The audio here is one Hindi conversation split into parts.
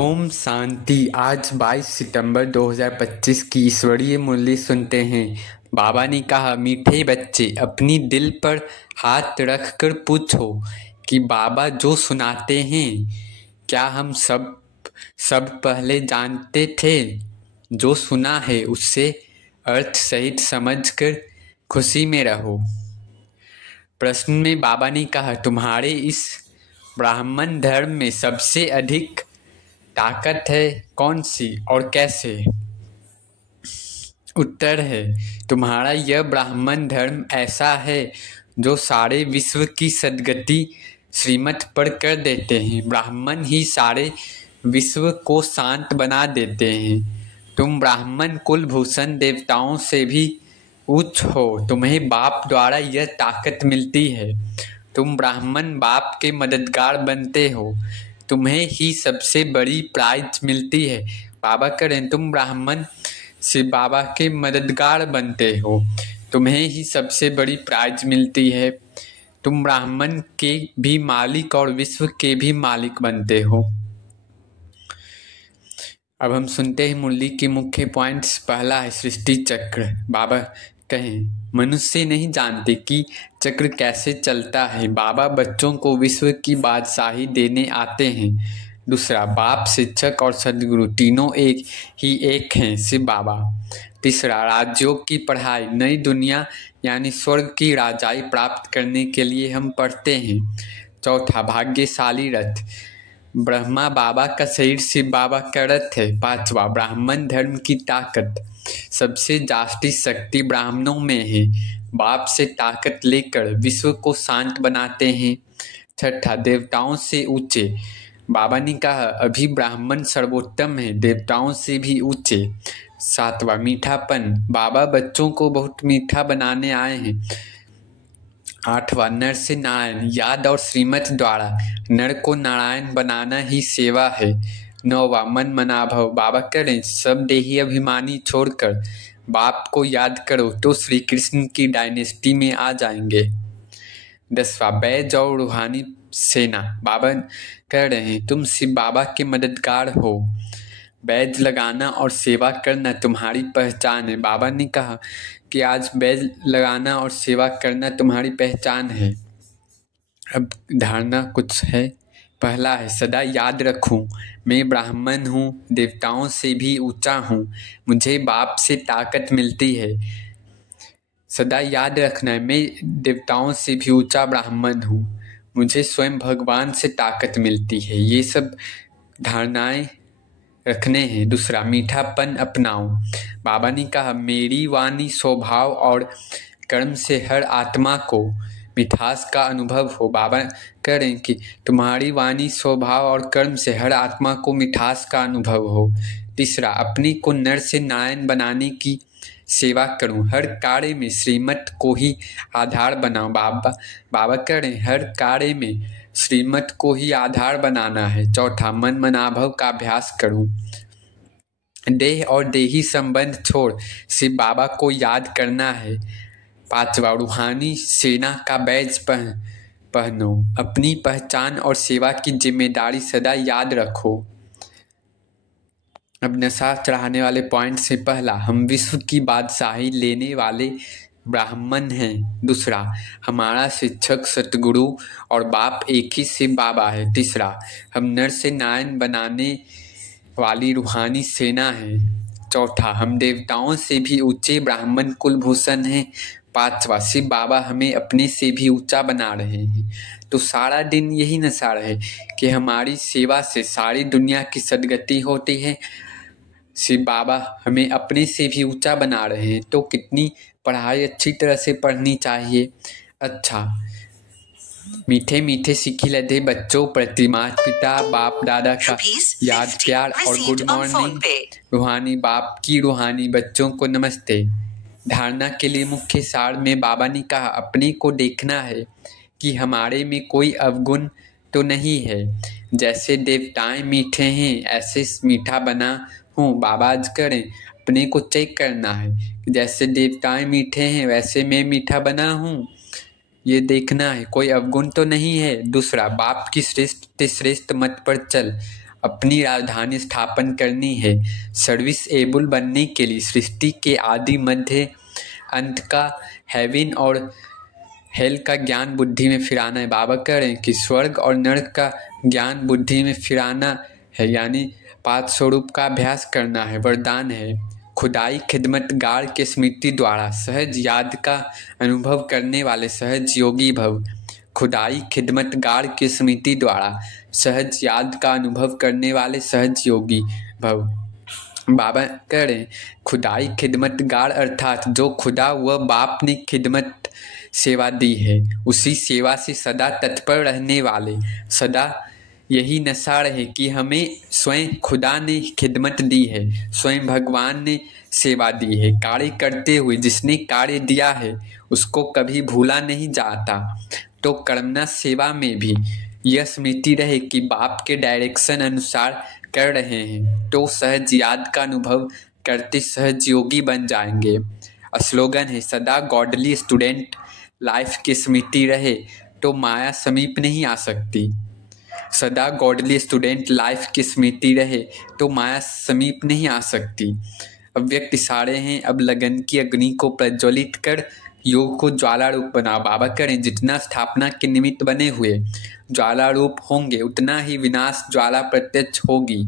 ओम शांति। आज 22 सितंबर 2025 की ईश्वरीय मूल्य सुनते हैं। बाबा ने कहा, मीठे बच्चे अपनी दिल पर हाथ रखकर पूछो कि बाबा जो सुनाते हैं क्या हम सब पहले जानते थे। जो सुना है उससे अर्थ सहित समझकर खुशी में रहो। प्रश्न में बाबा ने कहा, तुम्हारे इस ब्राह्मण धर्म में सबसे अधिक ताकत है कौन सी और कैसे? उत्तर है, तुम्हारा यह ब्राह्मण धर्म ऐसा है जो सारे विश्व की सद्गति श्रीमत पर कर देते हैं। ब्राह्मण ही सारे विश्व को शांत बना देते हैं। तुम ब्राह्मण कुलभूषण देवताओं से भी उच्च हो। तुम्हें बाप द्वारा यह ताकत मिलती है। तुम ब्राह्मण बाप के मददगार बनते हो। तुम्हें ही सबसे बड़ी प्राइज मिलती है। बाबा करें, तुम ब्राह्मण से बाबा के मददगार बनते हो। तुम्हें ही सबसे बड़ी प्राइज मिलती है। तुम ब्राह्मण के भी मालिक और विश्व के भी मालिक बनते हो। अब हम सुनते हैं मुरली के मुख्य पॉइंट्स। पहला है सृष्टि चक्र। बाबा कहें, मनुष्य नहीं जानते कि चक्र कैसे चलता है। बाबा बच्चों को विश्व की बादशाही देने आते हैं। दूसरा, बाप, शिक्षक और सदगुरु तीनों एक हैं शिव बाबा। तीसरा, राजयोग की पढ़ाई। नई दुनिया यानी स्वर्ग की राजाई प्राप्त करने के लिए हम पढ़ते हैं। चौथा, भाग्यशाली रथ। ब्रह्मा बाबा का शरीर शिव बाबा का रथ है। पांचवा, ब्राह्मण धर्म की ताकत। सबसे जास्ती शक्ति ब्राह्मणों में है। बाप से ताकत लेकर विश्व को शांत बनाते हैं। छठा, देवताओं से ऊंचे। बाबा ने कहा, अभी ब्राह्मण सर्वोत्तम है, देवताओं से भी ऊंचे। सातवां, मीठापन। बाबा बच्चों को बहुत मीठा बनाने आए हैं। आठवां, नर से नारायण। याद और श्रीमत द्वारा नर को नारायण बनाना ही सेवा है। नौवां, मन मनाभव। बाबा करें, सब देही अभिमानी छोड़कर बाप को याद करो तो श्री कृष्ण की डायनेस्टी में आ जाएंगे। 10वां, बैज और रूहानी सेना। बाबा कह रहे हैं, तुम शिव बाबा के मददगार हो। बैज लगाना और सेवा करना तुम्हारी पहचान है। बाबा ने कहा कि आज बैज लगाना और सेवा करना तुम्हारी पहचान है। अब धारणा कुछ है। पहला है, सदा याद रखूं मैं ब्राह्मण हूँ, देवताओं से भी ऊंचा हूँ, मुझे बाप से ताकत मिलती है। सदा याद रखना है, मैं देवताओं से भी ऊंचा ब्राह्मण हूँ, मुझे स्वयं भगवान से ताकत मिलती है। ये सब धारणाएं रखने हैं। दूसरा, मीठापन अपनाओ। बाबा ने कहा, मेरी वाणी, स्वभाव और कर्म से हर आत्मा को मिठास का अनुभव हो। बाबा कह रहे हैं कि तुम्हारी वाणी, स्वभाव और कर्म से हर आत्मा को मिठास का अनुभव हो। तीसरा, अपने को नर से नारायण बनाने की सेवा करूं। हर कार्य में श्रीमत को ही आधार बनाओ। बाबा कह रहे हैं, हर कार्य में श्रीमत को ही आधार बनाना है। चौथा, मन मनाभव का अभ्यास करूं। देह और देही संबंध छोड़ शिव बाबा को याद करना है। पांचवा, रूहानी सेना का बैज पहनो। अपनी पहचान और सेवा की जिम्मेदारी सदा याद रखो। अब नशा चढ़ाने वाले पॉइंट से पहला, हम विश्व की बादशाही लेने वाले ब्राह्मण हैं। दूसरा, हमारा शिक्षक सतगुरु और बाप एक ही शिव बाबा है। तीसरा, हम नर से नारायण बनाने वाली रूहानी सेना है। चौथा, हम देवताओं से भी ऊंचे ब्राह्मण कुलभूषण हैं। पांचवा, शिव बाबा हमें अपने से भी ऊंचा बना रहे हैं। तो सारा दिन यही नशा रहे कि हमारी सेवा से सारी दुनिया की सद्गति होती है। शिव बाबा हमें अपने से भी ऊंचा बना रहे हैं। तो कितनी पढ़ाई अच्छी तरह से पढ़नी चाहिए। अच्छा, मीठे मीठे सिक्खी लदे बच्चों प्रति माता पिता बाप दादा का याद प्यार और गुड मॉर्निंग। रूहानी बाप की रूहानी बच्चों को नमस्ते। धारणा के लिए मुख्य सार में बाबा ने कहा, अपने को देखना है कि हमारे में कोई अवगुण तो नहीं है। जैसे देवताएं मीठे हैं ऐसे मीठा बना हूँ। बाबा आज करें, अपने को चेक करना है, जैसे देवताएं मीठे हैं वैसे मैं मीठा बना हूँ, ये देखना है कोई अवगुण तो नहीं है। दूसरा, बाप की श्रेष्ठ मत पर चल। अपनी राजधानी स्थापन करनी है। सर्विस एबल बनने के लिए सृष्टि के आदि मध्य अंत का हेवन और हेल का ज्ञान बुद्धि में फिराना है। बाबा कह रहे हैं कि स्वर्ग और नरक का ज्ञान बुद्धि में फिराना है, यानी पांच स्वरूप का अभ्यास करना है। वरदान है खुदाई खिदमतगार के स्मृति द्वारा सहज याद का अनुभव करने वाले सहज योगी भव। खुदाई खिदमतगार के स्मृति द्वारा सहज याद का अनुभव करने वाले सहज योगी भव। बाबा कह रहे हैं खुदाई खिदमतगार अर्थात जो खुदा व बाप ने खिदमत सेवा दी है, उसी सेवा से सदा तत्पर रहने वाले। सदा यही नशा रहे कि हमें स्वयं खुदा ने खिदमत दी है, स्वयं भगवान ने सेवा दी है। कार्य करते हुए जिसने कार्य दिया है उसको कभी भूला नहीं जाता। तो कर्मना सेवा में भी यह स्मृति रहे कि बाप के डायरेक्शन अनुसार कर रहे हैं, तो सहज याद का अनुभव करते सहज योगी बन जाएंगे। स्लोगन है सदा गॉडली स्टूडेंट लाइफ की स्मृति रहे तो माया समीप नहीं आ सकती। सदा गॉडली स्टूडेंट लाइफ की स्मृति रहे तो माया समीप नहीं आ सकती। अव्यक्त इशारे हैं, अब लगन की अग्नि को प्रज्वलित कर योग को ज्वाला रूप बनाओ। बाबा करें जितना स्थापना के निमित्त बने हुए ज्वाला रूप होंगे उतना ही विनाश ज्वाला प्रत्यक्ष होगी।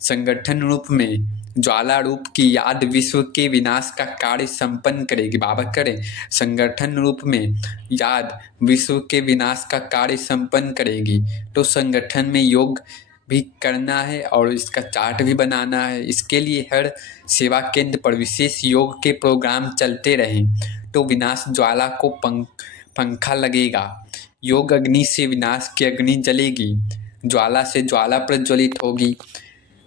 संगठन रूप में ज्वाला रूप की याद विश्व के विनाश का कार्य संपन्न करेगी। बाबा करें संगठन रूप में याद विश्व के विनाश का कार्य संपन्न करेगी। तो संगठन में योग भी करना है और इसका चार्ट भी बनाना है। इसके लिए हर सेवा केंद्र पर विशेष योग के प्रोग्राम चलते रहें तो विनाश ज्वाला को पंखा लगेगा। योग अग्नि से विनाश की अग्नि जलेगी, ज्वाला से ज्वाला प्रज्वलित होगी।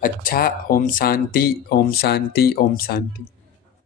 अच्छा, ओम शांति, ओम शांति, ओम शांति।